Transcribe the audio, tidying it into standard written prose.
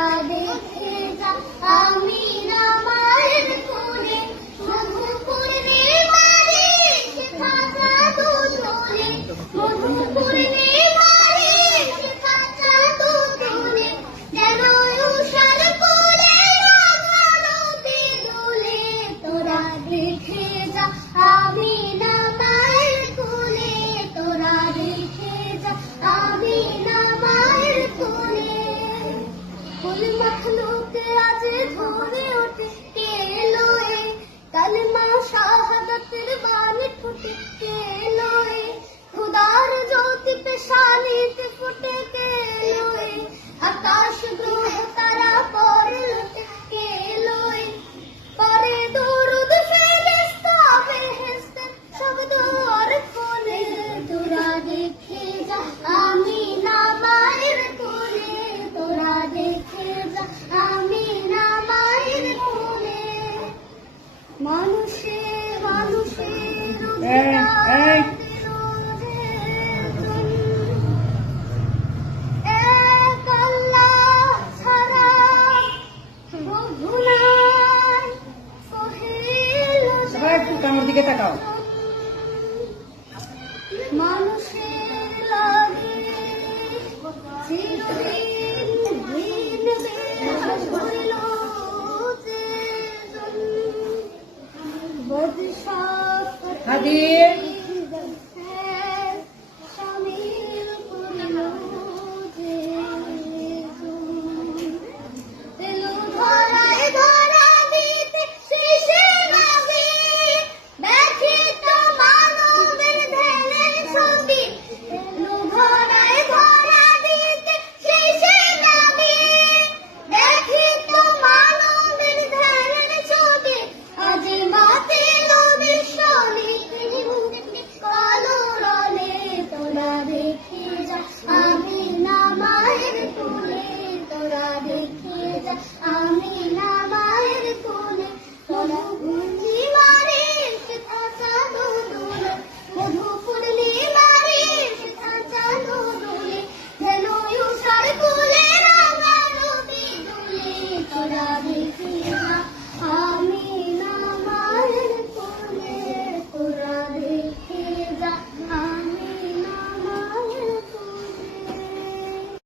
তোরা দেখে যা আমিনা মায়ের কোলে মধুপুরে মারে খাজা দুধলে মধুপুরে মারে খাজা দুধলে যেন উষার কোলে রাগানোতে দোলে তোরা দেখে যা আমিনা মায়ের কোলে তোরা দেখে যা আমিনা মায়ের কোলে ফুল মখলুক আজ ধরে ওঠে কে লোয়ে কালেমা শাহাদাতের বাণী ফুটে কে লোয়ে খুদার জ্যোতি পেশানিতে ফুটে কে লোয়ে আকাশ